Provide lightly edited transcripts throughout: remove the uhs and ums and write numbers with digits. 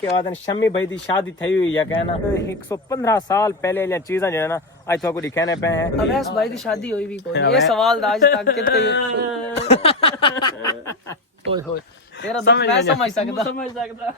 के बाद शमी भाई की शादी थी हुई है कहना 115 साल पहले या चीज़ा जो है ना आज तो दिखाने पे हैं। अवैस भाई की शादी हुई भी कोई ये सवाल आज तक कितने ओए होए तेरा दुख मैं समझ सकता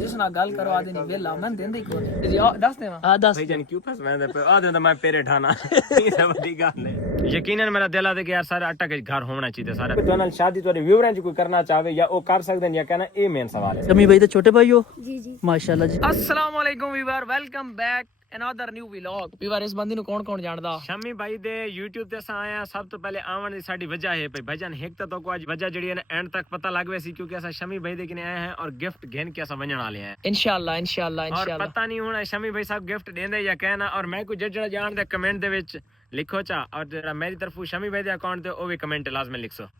जिस ना गल करो आदे नहीं वेला मैं देंदा ही कोई जी दस देवा हां दस भाई जान क्यों फस मैं आदे तो मैं पेरे ठाना ये बड़ी गल है। यकीनन मेरा दिल आदे कि यार सारा अटक घर होना चाहिए सारा तो नाल शादी तोरे व्यूअरां च कोई करना चाहे या ओ कर सकदे या कहना ए मेन सवाल है। शमी भाई तो छोटे भाई हो जी जी माशाल्लाह जी। अस्सलाम वालेकुम viewer welcome back another new vlog. Viewer इस बंदी नु कौन कौन जानदा शमी भाई दे YouTube ते असा आया सब तो पहले आवन दी साडी वजह है भाई भजन एक तो को आज वजह जड़ी है ना एंड तक पता लगवे सी क्योंकि असा शमी भाई दे किने आए हैं और गिफ्ट घेन के असा वणन वाले हैं इंशाल्लाह इंशाल्लाह और इंशाल्लाह। पता नहीं हुन शमी भाई साहब गिफ्ट देंदे या कहना और मैं कोई जड़ा जान दे कमेंट दे विच लिखो चा और जरा मेरी तरफों शमी भाई दे अकाउंट ते ओ भी कमेंट लाजमी लिखसो।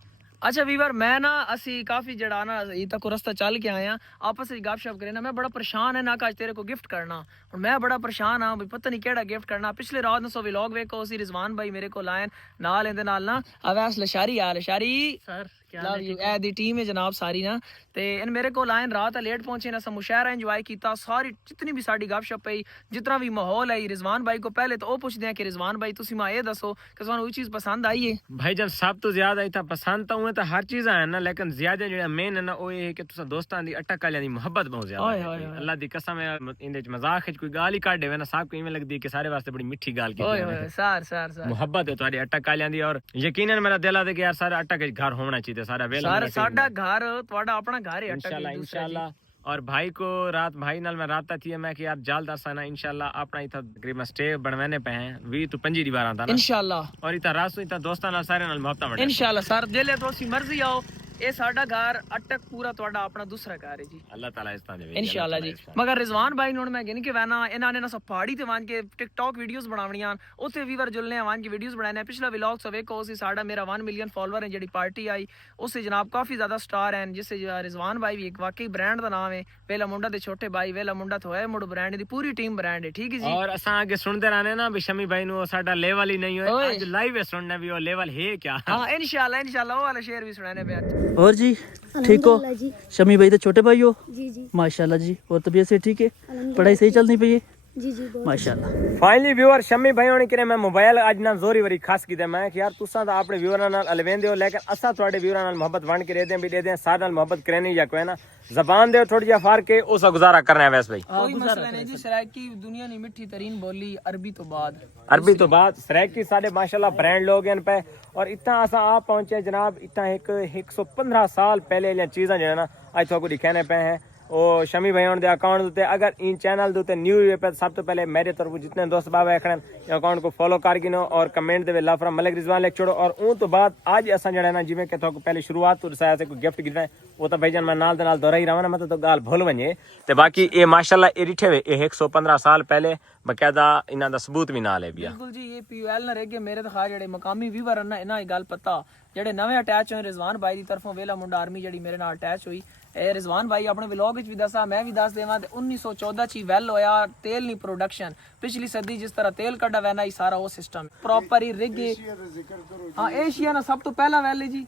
अच्छा वीवर मैं ना असी काफी जड़ा ना ये तक रास्ता चल के आया आपस में गपशप करे ना मैं बड़ा परेशान है ना आज तेरे को गिफ्ट करना और मैं बड़ा परेशान हाँ पता नहीं केड़ा गिफ्ट करना। पिछले रात सो व्लॉग वेखो उसी रिजवान भाई मेरे को लायन नाल इंदे नाल ना अवैस लशारी आ लशारी सर लव यू ए दी टीम है जनाब सारी ना ते इन मेरे को लायन रात लेट पहुंचे ना सब मुशायरा एंजॉय कीता सारी जितनी भी साडी गपशप पई जितना भी माहौल है रिजवान भाई को पहले तो ओ पूछदे हैं कि रिजवान भाई तुसी मां ये दसो कि तुहानू कोई चीज पसंद आई है। भाई जब सब तो ज्यादा इतना पसंद तो हुए तो हर चीज है ना लेकिन ज्यादा जो मेन है ना वो ये है कि तुसा दोस्तां दी अटक वाली मोहब्बत बहुत ज्यादा है। अल्लाह दी कसम है इंदे च मजाक है कोई गाल ही काट देवे ना सब को इवें लगदी है कि सारे वास्ते बड़ी मिठी गाल की ओए सर सर सर मोहब्बत है तुम्हारी अटक वालियां दी और यकीनन मेरा दिल आदे कि यार सारा अटक घर होना चाहिए सारा वेला साडा घर तुम्हारा अपना घर है इंशाल्लाह इंशाल्लाह। और भाई को रात भाई नाल मैं रात थी मैं कि यार जाल दसा ना इंशाल्लाह अपना इथा तकरीबन स्टे बनवाने पे हैं 20 तो 25 दी बार आंदा ना इंशाल्लाह और इथा रासू इथा दोस्तां नाल सारे नाल मोहब्बत बने इंशाल्लाह सर जेले तो सी मर्जी आओ ये साडा घर अटक पूरा ਤੁਹਾਡਾ ਆਪਣਾ दूसरा घर है जी अल्लाह ताला इस ताने इंशाल्लाह जी। मगर रिजवान भाई ਨੂੰ ਮੈਂ ਕਹਿੰਨੀ ਕਿ ਵੈਨਾ ਇਹਨਾਂ ਨੇ ਨਾ ਸਭ ਪਹਾੜੀ ਤੇ ਵਾਂ ਕੇ ਟਿਕਟੌਕ ਵੀਡੀਓਜ਼ ਬਣਾਉਣੀਆਂ ਉੱਥੇ ਵੀਵਰ ਜੁਲਨੇ ਆਵਾਂ ਕੇ ਵੀਡੀਓਜ਼ ਬਣਾਣੇ ਪਿਛਲਾ ਵਲੌਗ ਸੋ ਵੇਖੋ ਸੀ ਸਾਡਾ ਮੇਰਾ 1 ਮਿਲੀਅਨ ਫਾਲੋਅਰ ਹੈ ਜਿਹੜੀ ਪਾਰਟੀ ਆਈ ਉਸੇ ਜਨਾਬ ਕਾਫੀ ਜ਼ਿਆਦਾ ਸਟਾਰ ਹਨ ਜਿਸੇ ਰਿਜ਼ਵਾਨ ਭਾਈ ਵੀ ਇੱਕ ਵਾਕਈ ਬ੍ਰਾਂਡ ਦਾ ਨਾਮ ਹੈ ਵੇਲਾ ਮੁੰਡਾ ਦੇ ਛੋਟੇ ਭਾਈ ਵੇਲਾ ਮੁੰਡਾ ਤੋਂ ਹੈ ਮੁੰਡ ਬ੍ਰਾਂਡ ਦੀ ਪੂਰੀ ਟੀਮ ਬ੍ਰਾਂਡ ਹੈ ਠੀਕ ਹੈ ਜੀ। और असा आगे सुनते रहने ना भी शमी भाई नु साडा लेवल ही नहीं होए आज लाइव सुनना भी वो लेवल है क्या। हां इंशाल्लाह इंशाल्लाह वो वाला शेर भी सुनाने पे और जी ठीक हो शमी भाई तो छोटे भाई हो जी जी माशाल्लाह जी। और तबीयत से ठीक है पढ़ाई सही चलनी पई है जी जी माशाल्लाह। फाइनली व्यूअर शमी भाई होने के मैं मोबाइल आज ना जोरी वरी खास कीते मैं कि यार तुसा तो अपने व्यूअरां नाल अलवेंदे हो लेकिन असा ਤੁਹਾਡੇ व्यूअरां नाल मोहब्बत वंड के दे भी दे दें सारे नाल मोहब्बत करनी या कोई ना जबान दे थोड़ी जी फार के उस गुजारा करना है वैसे भाई कोई मसला नहीं जी। सराइकी दुनिया की मिठी तरीन बोली अरबी तो बाद सराइकी सारे माशाल्लाह ब्रांड लोग हैं पे और इतना असा आप पहुंचे जनाब इतना एक 115 साल पहले या चीज़ा जो है ना आज तो दिखाने पे हैं ओ शमी भाई दे अकाउंट उत्ते अगर इन चैनल दे न्यू पे सब तो पहले मेरे तरफ जितने दोस्त बाबा खड़न अकाउंट को फॉलो कर गिनो और comment they love from Malik Rizwan लिख छोड़ो और उन तो बाद आज असा जड़ा ना जिवें के तो पहले शुरुआत तो दसाया से कोई गिफ्ट गिफ्ट वो तो भाईजान मैं नाल दे नाल दोहरा ही रहा ना मतलब तो गाल भूल वने ते बाकी ये माशाल्लाह ए रिठे वे 115 साल पहले बकायदा इना दा सबूत भी नाल है बिया बिल्कुल जी। ये पीयूएल ना रह गए मेरे तो खा जड़े मकामी व्यूअर ना इना गल पता ਜਿਹੜੇ ਨਵੇਂ ਅਟੈਚ ਹੋਏ ਰਿਜ਼ਵਾਨ ਭਾਈ ਦੀ ਤਰਫੋਂ ਵੇਲਾ ਮੁੰਡਾ ਆਰਮੀ ਜਿਹੜੀ ਮੇਰੇ ਨਾਲ ਅਟੈਚ ਹੋਈ ਇਹ ਰਿਜ਼ਵਾਨ ਭਾਈ ਆਪਣੇ ਵਲੌਗ ਵਿੱਚ ਵੀ ਦੱਸਾ ਮੈਂ ਵੀ ਦੱਸ ਦੇਵਾਂ ਤੇ 1914 ਚ ਹੀ ਵੈਲ ਹੋਇਆ ਤੇਲ ਨਹੀਂ ਪ੍ਰੋਡਕਸ਼ਨ ਪਿਛਲੀ ਸਦੀ ਜਿਸ ਤਰ੍ਹਾਂ ਤੇਲ ਕੱਢਾ ਵੈਨਾ ਹੀ ਸਾਰਾ ਉਹ ਸਿਸਟਮ ਪ੍ਰੋਪਰ ਹੀ ਰਿਗੇ ਹਾਂ ਏਸ਼ੀਆ ਨਾ ਸਭ ਤੋਂ ਪਹਿਲਾ ਵੈਲ ਹੈ ਜੀ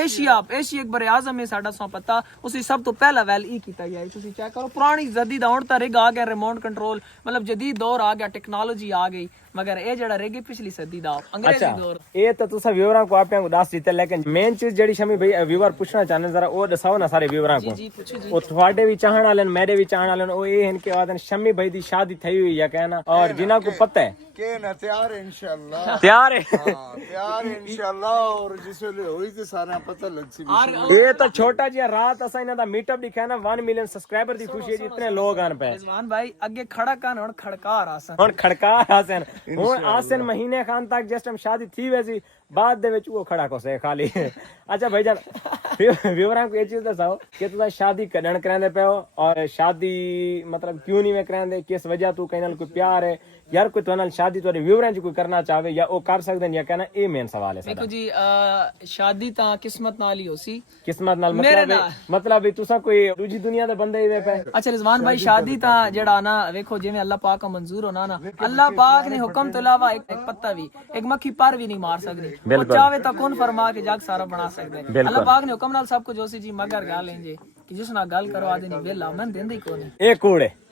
एशिया अकबर आजम है साडा सो पता उसी सब तो पहला वैल ई कीता गया है। तुसी चेक करो पुरानी जदीद हुण ता रिग आ गया रिमोट कंट्रोल मतलब जदीद दौर आ गया टेक्नोलॉजी आ गई मगर ए जेड़ा रिग पिछली सदी दा अंग्रेजी दौर ए तो तुसा व्यूअरां को आपे को दस दिते लेकिन मेन चीज जेडी शमी भाई व्यूअर पूछना चाहने जरा ओ दसाओ ना सारे व्यूअरां को जी पूछो जी। ओ ਤੁਹਾਡੇ भी चाहण वाले मेरे भी चाहण वाले ओ ए हन के वादन शमी भाई दी शादी थई हुई है कहना और जिना को पता है के ना तैयार है इंशाल्लाह तैयार है हां तैयार है इंशाल्लाह और जिसे हुई तो सारा पता लग सी ये तो छोटा जी रात असा इना दा मीटअप दिखा ना 1 मिलियन सब्सक्राइबर दी खुशी है जितने लोग आन पे रिजवान भाई आगे खड़ा कान हुण खड़का रासन हुण खड़का रासन हुण आसन महीने खान तक जिस टाइम शादी थी वैसी बाद दे विच वो खड़ा को से खाली अच्छा भाईजान व्यूअरां को ये चीज दसाओ कि तुसा शादी कदन करांदे पे हो और शादी मतलब क्यों नहीं में करांदे किस वजह तू कहीं नाल कोई प्यार है यार कोई तो नाल शादी तोरे व्यूअरां च कोई करना चाहे या ओ कर सकदे या कहना ए मेन सवाल है साडा। देखो जी शादी ता किस्मत नाल ही होसी किस्मत नाल मेरे मतलब भी तुसा कोई दूजी दुनिया दे बंदे ही वे पे अच्छा रिजवान भाई शादी ता जेड़ा ना देखो जिवें अल्लाह पाक को मंजूर होना ना अल्लाह पाक ने हुक्म तो अलावा एक पत्ता भी एक मक्खी पर भी नहीं मार सकती वो चाहे तो कौन फरमा के जग सारा बना सकते अल्लाह पाक ने हुक्म नाल सब कुछ होसी जी मगर गाल लेंगे ਕਿ ਜਿਸ ਨਾਲ ਗੱਲ ਕਰੋ ਆਦੇ ਨਹੀਂ ਵੇਲਾ ਮੈਂ ਦਿੰਦਾ ਹੀ ਕੋਈ ਨਹੀਂ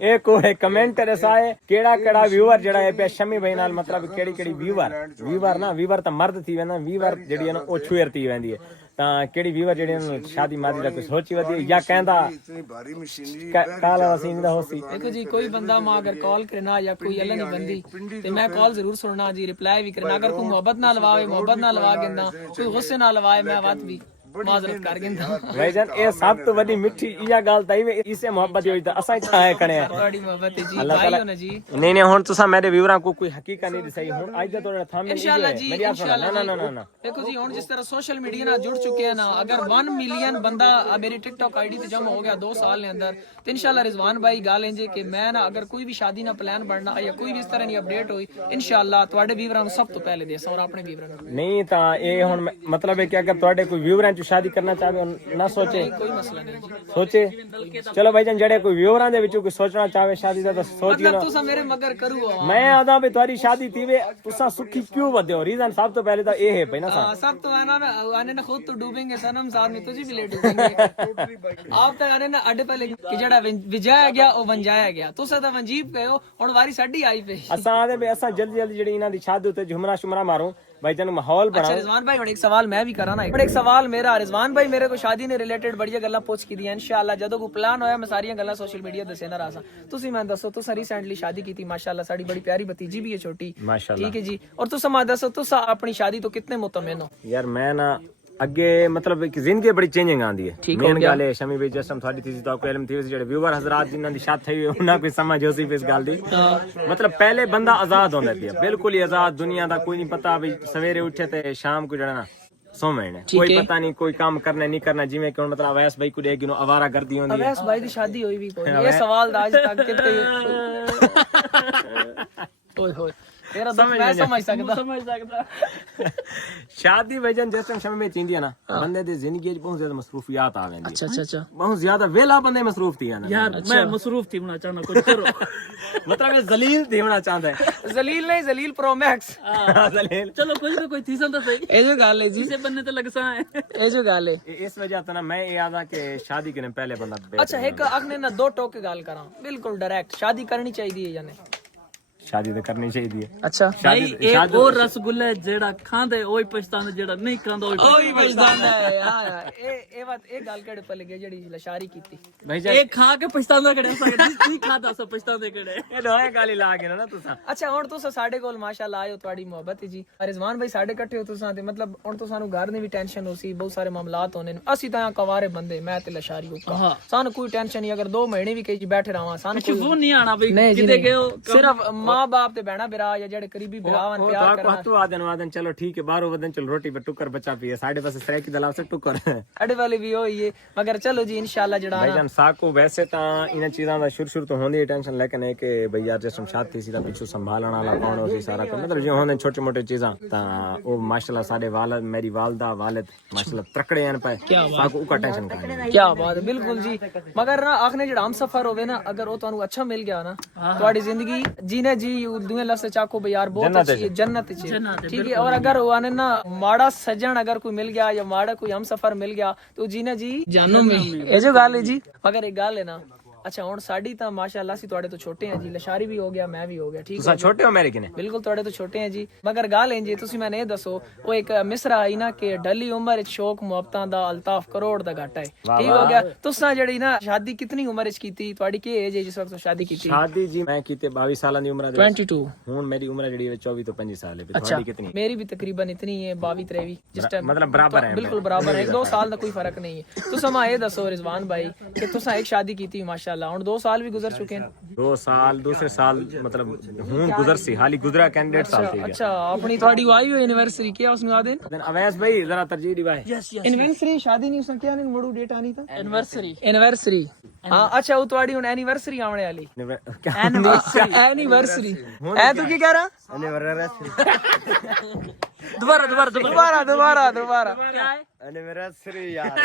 ਇਹ ਕੂੜੇ ਕਮੈਂਟ ਰਸਾਏ ਕਿਹੜਾ ਵਿਊਅਰ ਜਿਹੜਾ ਹੈ ਪਿਆ ਸ਼ਮੀ ਭਾਈ ਨਾਲ ਮਤਲਬ ਕਿਹੜੀ ਵੀਵਰ ਤਾਂ ਮਰਦ ਥੀ ਵੈਂਦਾ ਵੀਵਰ ਜਿਹੜੀ ਹੈ ਨਾ ਉਹ ਛੁਅਰ ਥੀ ਵੈਂਦੀ ਹੈ ਤਾਂ ਕਿਹੜੀ ਵੀਵਰ ਜਿਹੜੀ ਨੂੰ ਸ਼ਾਦੀ ਮਾਦੀ ਦਾ ਕੁਝ ਸੋਚੀ ਵਧੀ ਜਾਂ ਕਹਿੰਦਾ इतनी भारी मशीनरी ਕਾਲਾ ਵਸੀਮ ਦਾ ਹੋਸੀ देखो जी कोई बंदा मां अगर कॉल करना या कोई अल्लाह नहीं बंदी तो मैं कॉल जरूर सुनना जी रिप्लाई भी करना अगर कोई मोहब्बत ना लवावे मोहब्बत ना लवा गेंदा कोई गुस्से ना लवाए मैं बात भी माजरत कर गेंदा भाईजान ये सब तो बड़ी मिठी इया गल ताई इसे मोहब्बत होई ता असा इथा है कने बड़ी मोहब्बत है जी अल्लाह भाई ताला हो ना जी नहीं हुन तुसा मेरे व्यूअरां को कोई हकीकत नहीं दसई हुन आज दा तोड़ा थाम इंशाल्लाह जी मेरी इंशाल्लाह ना देखो जी हुन जिस तरह सोशल मीडिया ना जुड़ चुके हैं ना अगर 1 मिलियन बंदा मेरी टिकटॉक आईडी ते जमा हो गया 2 साल के अंदर तो इंशाल्लाह रिजवान भाई गाल इंजे कि मैं ना अगर कोई भी शादी ना प्लान बनना या कोई भी इस तरह की अपडेट हुई इंशाल्लाह ਤੁਹਾਡੇ ਵੀਵਰਾਂ ਨੂੰ ਸਭ ਤੋਂ ਪਹਿਲੇ ਦੇ ਔਰ ਆਪਣੇ ਵੀਵਰਾਂ ਨੂੰ नहीं ता ये हुन मतलब है कि अगर तोड़े कोई व्यूअरां च शादी करना चाहे ना सोचे कोई मसला नहीं जी सोचे चलो भाईजान जेड़े कोई व्यूअरां दे विचों कोई सोचना चाहे शादी दा तो सोचियो मतलब ना तुसा मेरे मगर करू मैं आदा भी तुम्हारी शादी थी वे तुसा सुखी क्यों बदे हो रीजन सब तो पहले तो ये है भाई ना सा सब तो है ना आने ना खुद तो डूबेंगे सनम साथ में तुझे भी ले डूबेंगे आप तो आने ना अड्डे पहले कि जेड़ा विजाया गया ओ वंजाया गया तुसा तो वंजीब गए हो हुन वारी साडी आई पे असा आदे भी असा जल्दी जेड़ी इना दी शादी होते झुमरा शुमरा मारो भाई जन माहौल अच्छा बना रिजवान भाई एक सवाल मैं भी करा ना एक सवाल मेरा रिजवान भाई मेरे को शादी ने रिलेटेड बढ़िया गल्ला पूछ की दी इंशाल्लाह जदों को प्लान होया मैं सारी गल्ला सोशल मीडिया दसे ना रासा तुसी मैं दसो तुसा रिसेंटली शादी की थी माशाल्लाह साडी बड़ी प्यारी भतीजी भी है छोटी माशाल्लाह ठीक है जी और तुसा मैं दसो तुसा अपनी शादी तो कितने मुतमिन हो यार मैं ना अगे मतलब एक जिंदगी बड़ी चेंजिंग आंदी है मेन गल है शमी भाई जसम थोड़ी थी तो को इल्म थी जेडे व्यूअर हजरात जिन्हां दी शादी थई उन्हां कोई समझ होसी इस गल दी मतलब पहले बंदा आजाद होंदा पिया बिल्कुल ही आजाद दुनिया दा कोई नहीं पता भाई सवेरे उठे ते शाम को जड़ा ना सोमने कोई पता नहीं कोई काम करना नहीं करना जिवें कि मतलब अवैस भाई को देगी नो आवारा गर्दी होंदी है अवैस भाई दी शादी हुई भी कोई ये सवाल आज तक कितने ओए होए तेरा तो मैं समझ सकता शादी वजन जैसे शमी में चींदी है ना बंदे दी जिंदगी च बहुत ज्यादा मसरूफियात आ वेंदी अच्छा अच्छा अच्छा बहुत ज्यादा वेला बंदे मसरूफ थी ना यार मैं मसरूफ थी होना चाहना कुछ करो मतलब ये जलील थी होना चाहता है जलील नहीं जलील प्रो मैक्स जलील चलो कुछ तो कोई थीसन तो सही ये जो गाल है जी जिसे बनने तो लगसा है ये जो गाल है इस वजह से ना मैं ये आदा कि शादी के पहले बंदा अच्छा एक अगने ना दो टोके गाल करा बिल्कुल डायरेक्ट शादी करनी चाहिए या नहीं शादी तो करनी चाहिए अच्छा भाई एक और रसगुल्ला जेड़ा खांदे ओही पछतांदा जेड़ा नहीं खांदा ओही पछतांदा है हां ए बात एक गाल केड़े पे लगे जेड़ी लशारी कीती भाई एक खा के पछतांदा कड़े नहीं खाता सो पछतांदे कड़े ये दोए गाली ला के ना तुसा अच्छा हुन तुसा साडे कोल माशाल्लाह आयो ਤੁਹਾਡੀ ਮੁਹੱਬਤ ਹੈ ਜੀ रिजवान भाई साडे इकट्ठे हो तुसा ते मतलब हुन तो सानू घर ने भी टेंशन होसी बहुत सारे मामलात होने ਅਸੀਂ ਤਾਂ ਕਵਾਰੇ ਬੰਦੇ ਮੈਂ ਤੇ ਲਸ਼ਾਰੀ ਹੁਕਾ ਸਾਨੂੰ ਕੋਈ ਟੈਨਸ਼ਨ ਨਹੀਂ ਅਗਰ 2 ਮਹੀਨੇ ਵੀ ਕਹੀ ਬੈਠੇ ਰਹਾਂ ਸਾਨੂੰ कुछ वो नहीं आना भाई नहीं जी, किते नहीं। गए हो सिर्फ माँ बाप ते बहना बिरा या जेड़े करीबी बिरावन प्यार तो करना हत्तू आदन चलो ठीक है 12 वदन चलो रोटी पे टुकर बचा पिए साढ़े बस सरे की दलाव से टुकर अडे वाले भी होई है मगर चलो जी इंशाल्लाह जड़ा भाईजान साको वैसे ਤਾਂ ਇਹਨਾਂ ਚੀਜ਼ਾਂ ਦਾ ਸ਼ੁਰੂ ਤੋਂ ਹੁੰਦੀ ਹੈ ਟੈਨਸ਼ਨ ਲੇਕਿਨ ਇਹ ਕਿ ਬਈ ਯਾਰ ਜਿਸਮ ਸ਼ਾਦੀ ਸੀ ਤਾਂ ਪਿੱਛੋਂ ਸੰਭਾਲਣ ਵਾਲਾ ਕੌਣ ਹੋ ਸੀ ਸਾਰਾ ਕੁਝ ਮਤਲਬ ਜੇ ਹੁੰਦੇ ਛੋਟੇ ਮੋਟੇ ਚੀਜ਼ਾਂ ਤਾਂ ਉਹ ਮਾਸ਼ਾਅੱਲਾ ਸਾਡੇ ਵਾਲਦ ਮੇਰੀ ਵਾਲਦਾ ਵਾਲਿਦ ਮਾਸ਼ਾਅੱਲਾ ਤਕੜੇ ਹਨ ਪਏ ਸਾਕੋ ਉਹ ਟੈਨਸ਼ਨ ਕਰਨੀ क्या बात है बिल्कुल जी मगर ना आखने जड़ा हम सफर होवे ना अगर वो ਤੁਹਾਨੂੰ अच्छा मिल गया ना ਤੁਹਾਡੀ ਜ਼ਿੰਦਗੀ जीने जी दुए लफ्ज चाको बे यार बहुत अच्छी है जन्नत है ठीक है और अगर वो ना माड़ा सजन अगर कोई मिल गया या माड़ा कोई हम सफर मिल गया तो जीने जी जानो में ये जो गाल है जी मगर एक गाल है ना अच्छा हुन साडी ਤਾਂ माशाअल्लाह ਸੀ ਤੁਹਾਡੇ ਤੋਂ ਛੋਟੇ ਹਾਂ ਜੀ ਲਸ਼ਾਰੀ ਵੀ ਹੋ ਗਿਆ ਮੈਂ ਵੀ ਹੋ ਗਿਆ ਠੀਕ ਹੈ ਤੁਸੀਂ ਛੋਟੇ ਹੋ ਮੇਰੇ ਕਿਨੇ ਬਿਲਕੁਲ ਤੁਹਾਡੇ ਤੋਂ ਛੋਟੇ ਹਾਂ ਜੀ ਮਗਰ ਗੱਲ ਹੈ ਜੀ ਤੁਸੀਂ ਮੈਨੂੰ ਇਹ ਦੱਸੋ ਉਹ ਇੱਕ ਮਿਸਰਾ ਆਈ ਨਾ ਕਿ ਢਲੀ ਉਮਰ ਵਿੱਚ ਸ਼ੌਕ ਮੁਹੱਬਤਾਂ ਦਾ ਅਲਤਾਫ ਕਰੋੜ ਦਾ ਘਾਟਾ ਹੈ ਠੀਕ ਹੋ ਗਿਆ ਤੁਸੀਂ ਜਿਹੜੀ ਨਾ ਸ਼ਾਦੀ ਕਿਤਨੀ ਉਮਰ ਵਿੱਚ ਕੀਤੀ ਤੁਹਾਡੀ ਕੀ ਏਜ ਹੈ ਜਿਸ ਵਕਤ ਸ਼ਾਦੀ ਕੀਤੀ ਸ਼ਾਦੀ ਜੀ ਮੈਂ ਕੀਤੇ 22 ਸਾਲਾਂ ਦੀ ਉਮਰ ਦੇ 22 ਹੁਣ ਮੇਰੀ ਉਮਰ ਜਿਹੜੀ ਹੈ 24 ਤੋਂ 25 ਸਾਲ ਹੈ ਤੁਹਾਡੀ ਕਿਤਨੀ मेरी भी तकरीबन इतनी है 22 23 जिस टाइम मतलब बराबर है बिल्कुल बराबर है 2 साल का कोई फर्क नहीं है तो समा ये दसो रिजवान भाई कि तुसा एक शादी की थी माशाल्लाह हुन 2 साल भी गुजर चुके हैं 2 साल दूसरे साल मतलब हूं गुजर सी हाली गुजरा कैंडिडेट साल थी अच्छा अपनी थोड़ी आई हुई एनिवर्सरी क्या उसमें याद है देन अवैस भाई जरा तरजीह दिवाए यस एनिवर्सरी शादी नहीं उसने क्या नहीं मोड़ू डेट आनी था एनिवर्सरी एनिवर्सरी हां अच्छा वो तुम्हारी हुन एनिवर्सरी आने वाली एनिवर्सरी ए तू की कह रहा दोबारा दोबारा क्या है एनिवर्सरी यार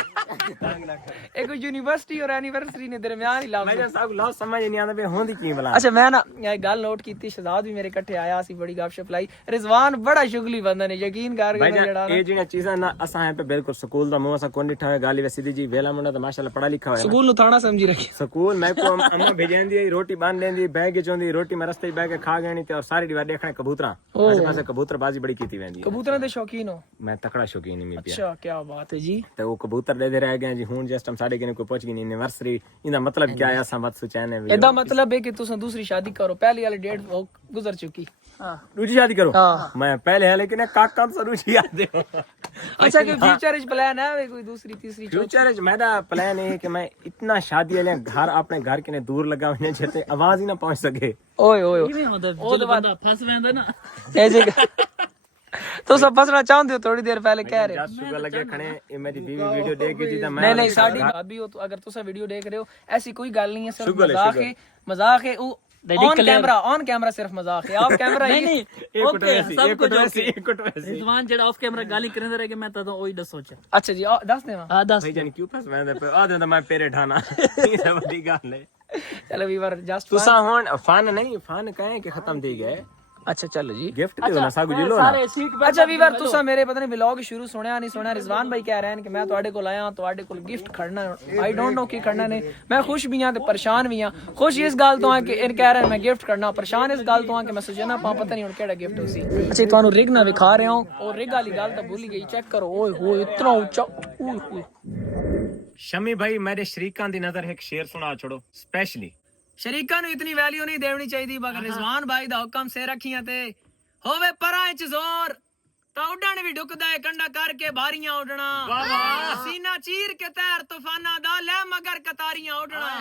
तंग ना कर ਇਹ ਕੋਈ ਯੂਨੀਵਰਸਿਟੀ ਔਰ ਐਨੀਵਰਸਰੀ ਨੇ ਦਰਮਿਆਨ ਹੀ ਲੱਭ मैं जब सब लव समझ नहीं आता पे होंदी की भला ਅੱਛਾ ਮੈਂ ਨਾ ਇਹ ਗੱਲ ਨੋਟ ਕੀਤੀ ਸ਼ਹਜ਼ਾਦ ਵੀ ਮੇਰੇ ਇਕੱਠੇ ਆਇਆ ਸੀ ਬੜੀ ਗੱਪਸ਼ਪ ਲਾਈ ਰਿਜ਼ਵਾਨ ਬੜਾ ਸ਼ੁਗਲੀ ਬੰਦਾ ਨੇ ਯਕੀਨ ਕਰ भाई ਜਿਹੜਾ जान ये जिन चीज़ां ना असा है पे बिल्कुल स्कूल दा मुंह असा कोनी ठा गाली वे सीधी जी वेला मुंडा तो माशाल्लाह पढ़ा लिखा होया ਸਕੂਲ ਨੂੰ ਥਾਣਾ ਸਮਝੀ ਰੱਖੀ स्कूल मैं को अम्मा भेजेंदी रोटी बांध लेंदी बैग चोंदी रोटी मैं रस्ते बैग खा गणी ते और सारी दीवार देखने कबूतरा आसे पासे कबूतरबाजी बड़ी कीती वेंदी ਕਬੂਤਰਾਂ ਦੇ ਸ਼ੌਕੀਨ ਹੋ मैं तकड़ा शौकीन ही पिया ਅੱਛਾ ਕੀ ਬਾਤ ਹੈ ਜੀ ते वो कबूतर दे रह गए जी हुन जस्ट हम साडे किने कोई पहुंच गई एनिवर्सरी इंदा मतलब क्या है असा मत सोचने भी ਇਹਦਾ ਮਤਲਬ ਹੈ ਕਿ ਤੁਸੀਂ ਦੂਸਰੀ ਸ਼ਾਦੀ ਕਰੋ ਪਹਿਲੀ ਵਾਲੀ ਡੇਟ ਉਹ ਗੁਜ਼ਰ ਚੁੱਕੀ ਹਾਂ दूसरी शादी करो मैं पहले है लेकिन काका से रुचि याद दे ਅੱਛਾ ਕਿ ਫਿਊਚਰ ਵਿੱਚ ਪਲਾਨ ਹੈ ਕੋਈ ਦੂਸਰੀ ਤੀਸਰੀ फ्यूचर मेरा प्लान है कि मैं इतना शादी वाले घर अपने घर के दूर लगा हुए जिससे आवाज ही ना पहुंच सके ਓਏ ਓਏ ਕਿਵੇਂ ਹੁੰਦਾ ਜਦੋਂ ਬੰਦਾ ਫਸ ਜਾਂਦਾ ਨਾ ਇਹ ਜੀ ਤੁਸੀਂ ਫਸਣਾ ਚਾਹੁੰਦੇ ਹੋ ਥੋੜੀ ਦੇਰ ਪਹਿਲੇ ਕਹਿ ਰਹੇ ਹੋ जब शुगर लगे खड़े ये मेरी बीवी वीडियो देख जी तो मैं नहीं नहीं साड़ी भाभी हो तो अगर तुसा वीडियो देख रहे हो ऐसी कोई गल नहीं है सिर्फ मजाक है वो ऑन कैमरा सिर्फ मजाक है ऑफ कैमरा ਨਹੀਂ ਨਹੀਂ एक कुट ਓਕੇ वैसी ਸਭ एक ਕੁਝ कुट वैसी ਓਕੇ एक कुट वैसी ਰਿਜ਼ਵਾਨ ਜਿਹੜਾ ਆਫ ਕੈਮਰਾ ਗਾਲੀ ਕਰਦੇ ਰਹੇ ਕਿ ਮੈਂ ਤਾਂ ਉਹੀ ਦੱਸੋ ਚ अच्छा जी दस देवा ਆ ਦੱਸ भाई जान क्यों फस मैं पे आ दे मैं पेरे ठाना ये सब बड़ी गल है चलो वीवर जस्ट तुसा हुन फन नहीं फन कहे कि खत्म दी गए अच्छा चलो जी गिफ्ट दे ना सागु जी लो ना ਸਾਰੇ ਸੀਟ अच्छा वीवर तुसा मेरे पता नहीं व्लॉग शुरू सुनया नहीं सुनया रिजवान भाई कह रहे हैं कि मैं ਤੁਹਾਡੇ ਕੋਲ ਆਇਆ ਤੁਹਾਡੇ ਕੋਲ ਗਿਫਟ ਖੜਨਾ आई डोंट नो ਕੀ ਖੜਨਾ ਨੇ ਮੈਂ ਖੁਸ਼ ਵੀ ਹਾਂ ਤੇ ਪਰੇਸ਼ਾਨ ਵੀ ਹਾਂ ਖੁਸ਼ ਇਸ ਗੱਲ ਤੋਂ ਆ ਕਿ ਇਹ ਕਹਿ ਰਹੇ ਮੈਂ ਗਿਫਟ ਖੜਨਾ ਪਰੇਸ਼ਾਨ ਇਸ ਗੱਲ ਤੋਂ ਆ ਕਿ ਮੈਂ ਸੋਚਿਆ ਨਾ ਪਤਾ ਨਹੀਂ ਹੁਣ ਕਿਹੜਾ ਗਿਫਟ ਹੋ ਸੀ ਅੱਛਾ ਤੁਹਾਨੂੰ ਰਿਗ ਨਾ ਵਿਖਾ ਰਿਹਾ ਹਾਂ ਉਹ ਰਿਗ ਵਾਲੀ ਗੱਲ ਤਾਂ ਭੁੱਲ ਗਈ ਚੈੱਕ ਕਰੋ ਓਏ ਹੋਏ ਇਤਨਾ ਉੱਚਾ ਓਏ ਹੋਏ शमी भाई मेरे शरीकां दी नजर एक शेर सुना छोड़ो स्पेशली ਸ਼ਰੀਕਾਂ ਨੂੰ ਇਤਨੀ ਵੈਲਿਊ ਨਹੀਂ ਦੇਣੀ ਚਾਹੀਦੀ ਮਗਰ ਰਿਜ਼ਵਾਨ ਭਾਈ ਦਾ ਹੁਕਮ ਸੇ ਰੱਖੀਆਂ ਤੇ ਹੋਵੇ ਪਰਾਂ ਚ ਜ਼ੋਰ ਤਾਂ ਉੱਡਣ ਵੀ ਡੁੱਕਦਾ ਏ ਕੰਡਾ ਕਰਕੇ ਬਾਰੀਆਂ ਉੱਡਣਾ ਸੀਨਾ ਚੀਰ ਕੇ ਤੈਰ ਤੂਫਾਨਾਂ ਦਾ ਲੈ ਮਗਰ ਕਤਾਰੀਆਂ ਉੱਡਣਾ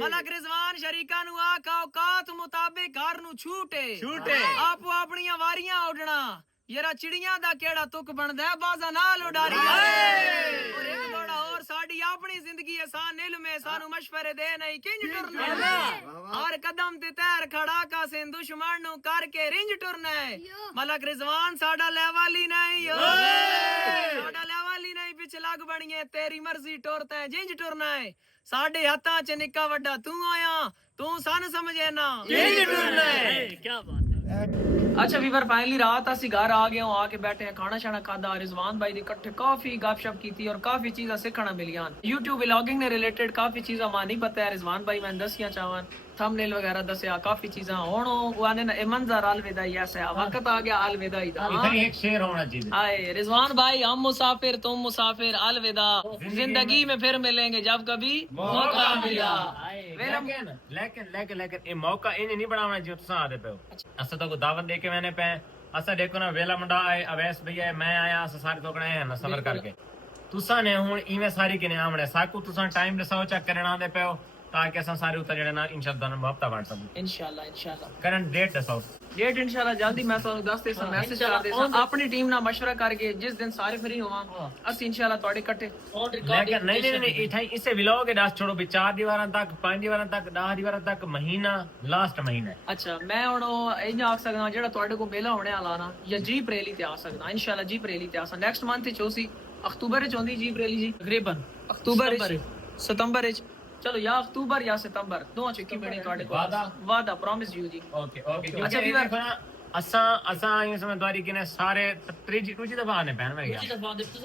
ਮਲਕ ਰਿਜ਼ਵਾਨ ਸ਼ਰੀਕਾਂ ਨੂੰ ਆਖਾ ਔਕਾਤ ਮੁਤਾਬਿਕ ਘਰ ਨੂੰ ਛੂਟੇ ਆਪੋ ਆਪਣੀਆਂ ਵਾਰੀਆਂ ਉੱਡਣਾ ਯਾਰਾ ਚਿੜੀਆਂ ਦਾ ਕਿਹੜਾ ਤੁਕ ਬਣਦਾ ਹੈ ਬਾਜ਼ਾਂ ਨਾਲ ਉਡਾਰੀਆਂ ਔਰ ਇੱਕ ਥੋੜਾ ਹੋਰ ਸਾਡੀ ਆਪਣੀ ਜ਼ਿੰਦਗੀ ਆਸਾਨ ਇਲਮ ਹੈ ਸਾਨੂੰ ਮਸ਼ਵਰੇ ਦੇ ਨਹੀਂ ਕਿੰਜ ਟੁਰਨਾ ਹਰ ਕਦਮ ਤੇ ਤੈਰ ਖੜਾ ਕਾ ਸਿੰ ਦੁਸ਼ਮਣ ਨੂੰ ਕਰਕੇ ਰਿੰਜ ਟੁਰਨਾ ਹੈ ਮਲਕ ਰਿਜ਼ਵਾਨ ਸਾਡਾ ਲੈਵਲ ਹੀ ਨਹੀਂ ਸਾਡਾ ਲੈਵਲ ਹੀ ਨਹੀਂ ਪਿੱਛੇ ਲੱਗ ਬਣੀਏ ਤੇਰੀ ਮਰਜ਼ੀ ਟੁਰਤਾ ਹੈ ਜਿੰਜ ਟੁਰਨਾ ਹੈ ਸਾਡੇ ਹੱਥਾਂ 'ਚ ਨਿੱਕਾ ਵੱਡਾ ਤੂੰ ਆਇਆ ਤੂੰ ਸਾਨੂੰ ਸਮਝੇ ਨਾ ਜਿੰਜ ਟੁਰਨਾ ਹੈ ਕੀ ਬਾਤ अच्छा वीवर फाइनली रात ਅਸੀਂ घर आ गए ਆ ਕੇ ਬੈਠੇ ਖਾਣਾ ਛਾਣਾ ਖਾਦਾ ਰਿਜ਼ਵਾਨ ਭਾਈ ਦੇ ਇਕੱਠੇ ਕਾਫੀ ਗੱਪਸ਼ਪ ਕੀਤੀ ਔਰ ਕਾਫੀ ਚੀਜ਼ਾਂ ਸਿੱਖਣਾ ਮਿਲੀਆਂ YouTube ਵਲੌਗਿੰਗ ਨੇ ਰਿਲੇਟਡ ਕਾਫੀ ਚੀਜ਼ਾਂ ਮਾਂ ਨਹੀਂ ਪਤਾ ਹੈ ਰਿਜ਼ਵਾਨ ਭਾਈ ਮੈਂ ਦੱਸਿਆ ਚਾਹਵਾਂ थंबनेल वगैरह दसिया काफी चीज़ां हुण वो आने ना मंजर अलविदाई ऐसा वक्त आ गया अलविदाई दा एक शेर होना चाहिए आए रिजवान भाई हम मुसाफिर तुम मुसाफिर अलविदा जिंदगी में फिर मिलेंगे जब कभी मौका मिला लेकिन ये मौका इन्हें नहीं बनाना जो तुसा आदे पे असा तो को दावत दे के मैंने पे असा देखो ना वेला मुंडा आए अवैस भैया मैं आया असा सारे तो आए हैं ना सफर करके तुसा ने हुण इवें सारी किने आमणे साकू तुसा टाइम दसाओ चेक करना दे पे ताकि असा सारे उतर जड़े ना इंशाल्लाह हफ्ता बन सकूं इंशाल्लाह करंट डेट दसाओ डेट इंशाल्लाह जल्दी मैं ਤੁਹਾਨੂੰ ਦੱਸ ਦੇ ਮੈਸੇਜ ਕਰ ਦੇ ਆਪਣੀ ਟੀਮ ਨਾਲ مشورہ ਕਰਕੇ ਜਿਸ ਦਿਨ ਸਾਰੇ ਫ੍ਰੀ ਹੋਵਾਂ ਅਸੀਂ इंशाल्लाह ਤੁਹਾਡੇ ਇਕੱਠੇ लेकिन नहीं इठाई इसे व्लॉग के दास छोड़ो भी 4 दीवारां तक 5 दीवारां तक 10 दीवारां तक महीना लास्ट महीना ਅੱਛਾ ਮੈਂ ਹੁਣ ਇਹ ਆਖ ਸਕਦਾ ਜਿਹੜਾ ਤੁਹਾਡੇ ਕੋਲ ਮੇਲਾ ਹੋਣੇ ਵਾਲਾ ਨਾ ਜਾਂ ਜੀ ਪ੍ਰੇਲੀ ਤੇ ਆ ਸਕਦਾ इंशाल्लाह ਜੀ ਪ੍ਰੇਲੀ ਤੇ ਆਸਾਂ ਨੈਕਸਟ ਮੰਥ ਚ ਹੋਸੀ ਅਕਤੂਬਰ ਵਿੱਚ ਹੁੰਦੀ ਜੀ ਪ੍ਰੇਲੀ ਜੀ ਤਕਰੀਬਨ ਅਕਤੂਬਰ ਵਿੱਚ ਸਤੰਬਰ ਵਿੱਚ चलो या अक्टूबर या सितंबर दो चुकी बनी ਤੁਹਾਡੇ ਕੋਲ ਵਾਦਾ ਪ੍ਰੋਮਿਸ ਯੂ ਜੀ ओके अच्छा भी असा ये समझदारी किने सारे त्रीजी दूजी दफा आने पैन में गया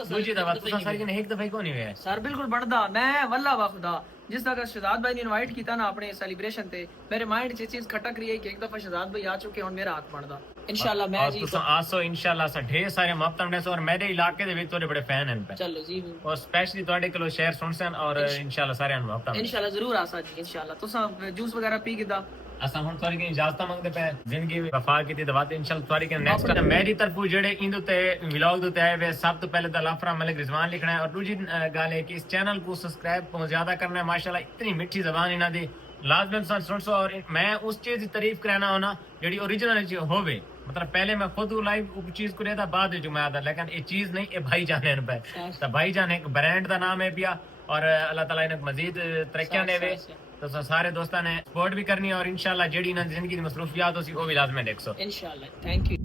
दूजी दफा तुसा सारी ने एक दफा ही कोनी होया सर बिल्कुल बढ़दा मैं वल्ला वखदा जिस तरह शहजाद भाई ने इनवाइट किया ना अपने सेलिब्रेशन ते मेरे माइंड च चीज खटक रही है कि एक दफा शहजाद भाई आ चुके और मेरा हाथ बनदा इंशाल्लाह मैं जी तुसा आसो इंशाल्लाह सा ढेर सारे मोहब्बत ने और मेरे इलाके दे विच तोरे बड़े फैन हैं चलो जी और स्पेशली तोड़े किलो शेयर सुनसन और इंशाल्लाह सारे मोहब्बत इंशाल्लाह जरूर आसा जी इंशाल्लाह तुसा जूस वगैरह पी किदा असा हुन तोरी की इजाजत मंगदे पे जिंदगी में वफा की दवाते इंशाल्लाह तोरी के नेक्स्ट टाइम मेरी तरफों जेड़े इंदे ते व्लॉग दे आए वे सब तो पहले तो लाफरा मलिक रिजवान लिखना है और दूसरी गाल है कि इस चैनल को सब्सक्राइब ज्यादा करना है माशाल्लाह इतनी मीठी जबान इना दी लाजमी सुन और मैं उस चीज की तारीफ कराना होना जेडी ओरिजिनल होवे मतलब पहले मैं खुद लाइव चीज को रहता बाद जो मैं आता लेकिन ये चीज नहीं ये भाई जान है पे तो भाई जान एक ब्रांड का नाम है पिया और अल्लाह ताला इन्हें मजीद तरक्कियां देवे तो सारे दोस्तों ने सपोर्ट भी करनी है और इंशाल्लाह जेडी ना जिंदगी दी मसरूफियात होसी वो भी लाजमी देखसो इंशाल्लाह थैंक यू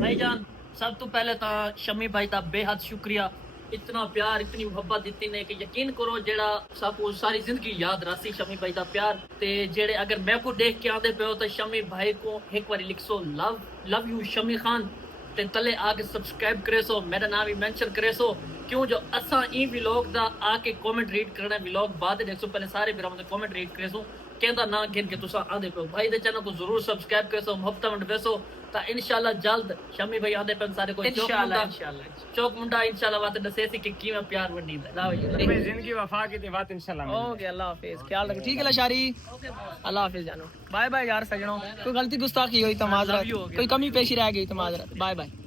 भाईजान सब तो पहले तो शमी भाई का बेहद शुक्रिया इतना प्यार इतनी मोहब्बत ਦਿੱਤੀ ਨੇ कि यकीन करो जेड़ा सबको सारी जिंदगी याद रसी शमी भाई दा प्यार ते जेड़े अगर मैं को देख के आंदे पे हो तो शमी भाई को एक बारी लिखसो लव यू शमी खान ते तले आके सब्सक्राइब करे सो मेरा नाम भी मेंशन करे सो क्यों जो असा ई व्लॉग दा आके कमेंट रीड करना व्लॉग बाद देखो पहले सारे बिराम दे कमेंट रीड करे सो कहंदा ना गिन के तुसा आंदे पे भाई दे चैनल को जरूर सब्सक्राइब करे सो मोहब्बत में बेसो ता इंशाल्लाह जल्द शमी भाई आंदे पे सारे को चौक मुंडा इंशाल्लाह बात दसे सी कि कीमा प्यार वंडी दा लाओ जी मैं जिंदगी वफा की थी बात इंशाल्लाह ओके अल्लाह हाफिज ख्याल रखो ठीक है लाशारी अल्लाह हाफिज जानो बाय बाय यार सजनों कोई गलती गुस्ताखी हुई तो माजरत कोई कमी पेशी रह गई तो माजरत बाय बाय